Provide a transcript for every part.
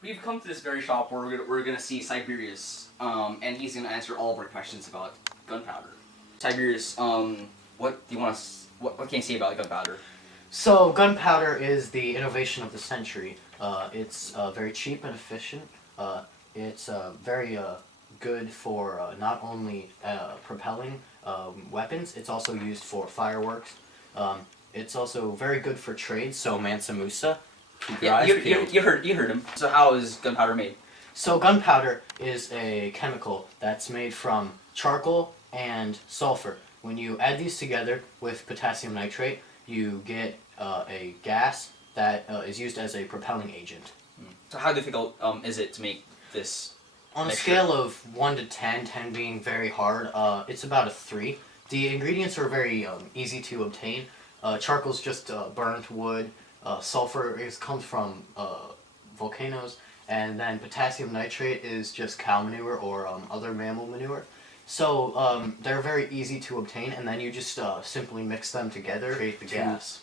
We've come to this very shop where we're gonna see Siberius, and he's gonna answer all of our questions about gunpowder. Siberius, what do you want to? What can you say about gunpowder? So, gunpowder is the innovation of the century. It's very cheap and efficient. It's very good for not only propelling weapons, it's also used for fireworks. It's also very good for trade, so Mansa Musa. Yeah, you heard him. So how is gunpowder made? So gunpowder is a chemical that's made from charcoal and sulfur. When you add these together with potassium nitrate, you get a gas that is used as a propelling agent. So how difficult is it to make this? On a mixture? scale of 1 to 10, 10 being very hard, it's about a 3. The ingredients are very easy to obtain. Charcoal's just burnt wood. Sulfur comes from volcanoes, and then potassium nitrate is just cow manure or other mammal manure. So they're very easy to obtain, and then you just simply mix them together to create the gas.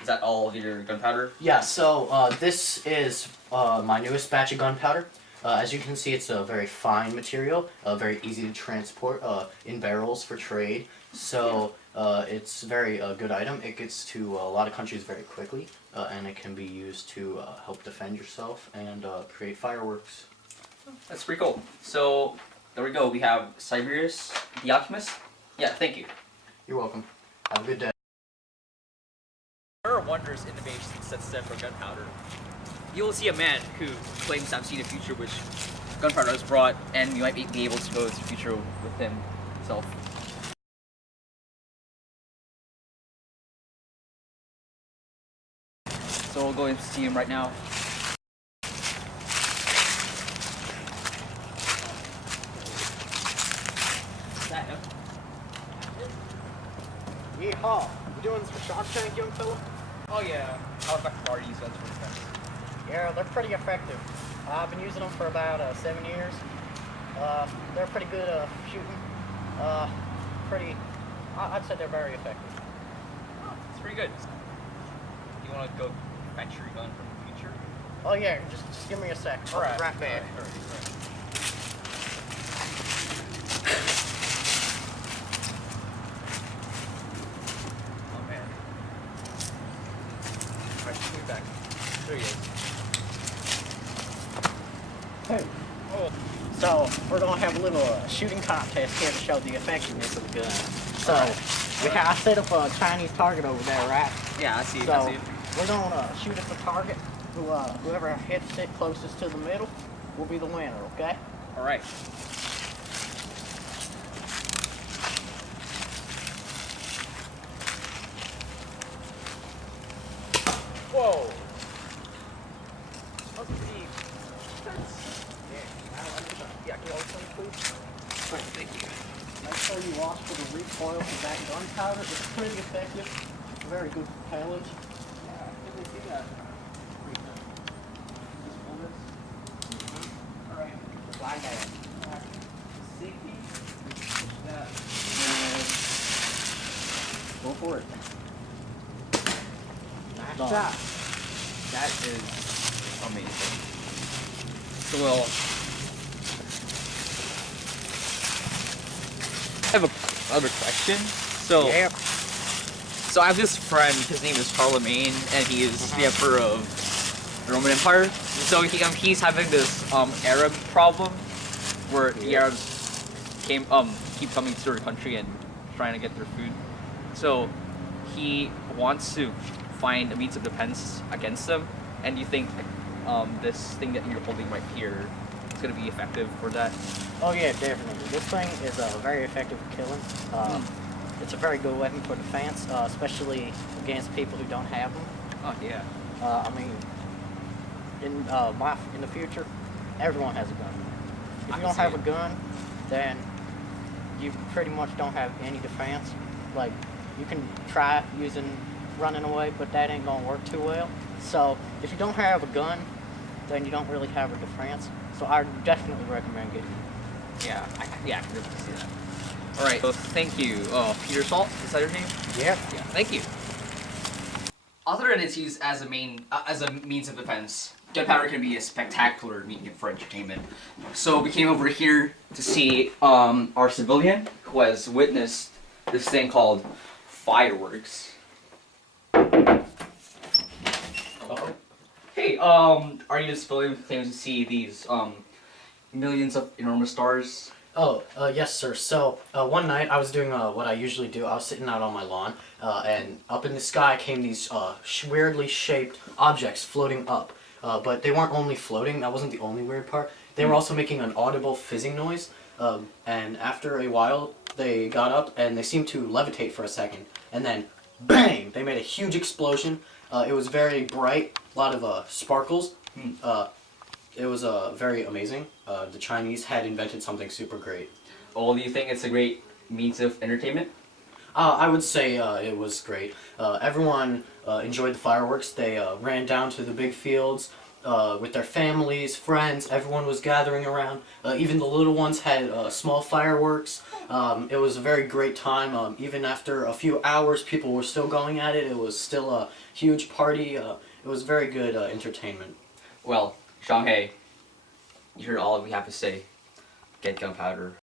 Is that all of your gunpowder? Yeah, so this is my newest batch of gunpowder. As you can see, it's a very fine material, very easy to transport in barrels for trade. So it's a very good item. It gets to a lot of countries very quickly, and it can be used to help defend yourself and create fireworks. That's pretty cool. So there we go. We have Siberius, the alchemist. Yeah, thank you. You're welcome. Have a good day. There are wondrous innovations that stem from gunpowder. You will see a man who claims to have seen a future which gunpowder has brought, and you might be able to go to the future with himself. So we'll go and see him right now. Is that him? Yeehaw! You doing this for Shark Tank, young fella? Oh yeah. How effective are these guns for defense? Yeah, they're pretty effective. I've been using them for about 7 years. They're pretty good shooting. I'd say they're very effective. Oh, it's pretty good. You want to go fetch your gun from the future? Oh yeah, just give me a sec. I'll be right back. All right. Oh man. All right, give me back. There he is. Hey. Oh. So, we're going to have a little shooting contest here to show the effectiveness of the gun. So, I set up a Chinese target over there, right? Yeah, I see. So, I see. we're going to shoot at the target. Whoever hits it closest to the middle will be the winner, okay? All right. Whoa. Must be. Yeah, can you hold some, please? Right, Thank you. make sure you watch for the recoil for that gunpowder. It's pretty effective. Very good propellant. Yeah, I didn't see that. Just pull this. All right. Like that. Safety. Push that. Go for it. Nice Done. shot. That is amazing. So well, I have another question. So, Yep. so I have this friend. His name is Charlemagne, and he is the emperor of the Roman Empire. So he's having this Arab problem, where the Arabs keep coming to their country and trying to get their food. So he wants to find a means of defense against them. And you think this thing that you're holding right here is going to be effective for that? Oh yeah, definitely. This thing is very effective at killing. It's a very good weapon for defense, especially against people who don't have them. Oh yeah. I mean, in the future, everyone has a gun. If you don't have a gun, then you pretty much don't have any defense. Like, you can try running away, but that ain't gonna work too well. So if you don't have a gun, then you don't really have a defense. So I definitely recommend getting it. Yeah, I can definitely see that. All right. So thank you. Peter Salt, is that your name? Yeah. Yeah. Thank you. Other than its use as a means of defense, Gunpowder can be a spectacular medium for entertainment. So we came over here to see our civilian who has witnessed this thing called fireworks. Hey, are you just civilian who claims to see these millions of enormous stars? Oh, yes, sir. So, one night I was doing what I usually do. I was sitting out on my lawn, and up in the sky came these weirdly shaped objects floating up. But they weren't only floating, that wasn't the only weird part. They were also making an audible fizzing noise, and after a while, they got up and they seemed to levitate for a second. And then, bang! They made a huge explosion. It was very bright, a lot of sparkles. It was very amazing. The Chinese had invented something super great. Oh, do you think it's a great means of entertainment? I would say it was great. Everyone enjoyed the fireworks. They ran down to the big fields with their families, friends. Everyone was gathering around. Even the little ones had small fireworks. It was a very great time. Even after a few hours, people were still going at it. It was still a huge party. It was very good entertainment. Well, Shanghai, you heard all we have to say. Get gunpowder.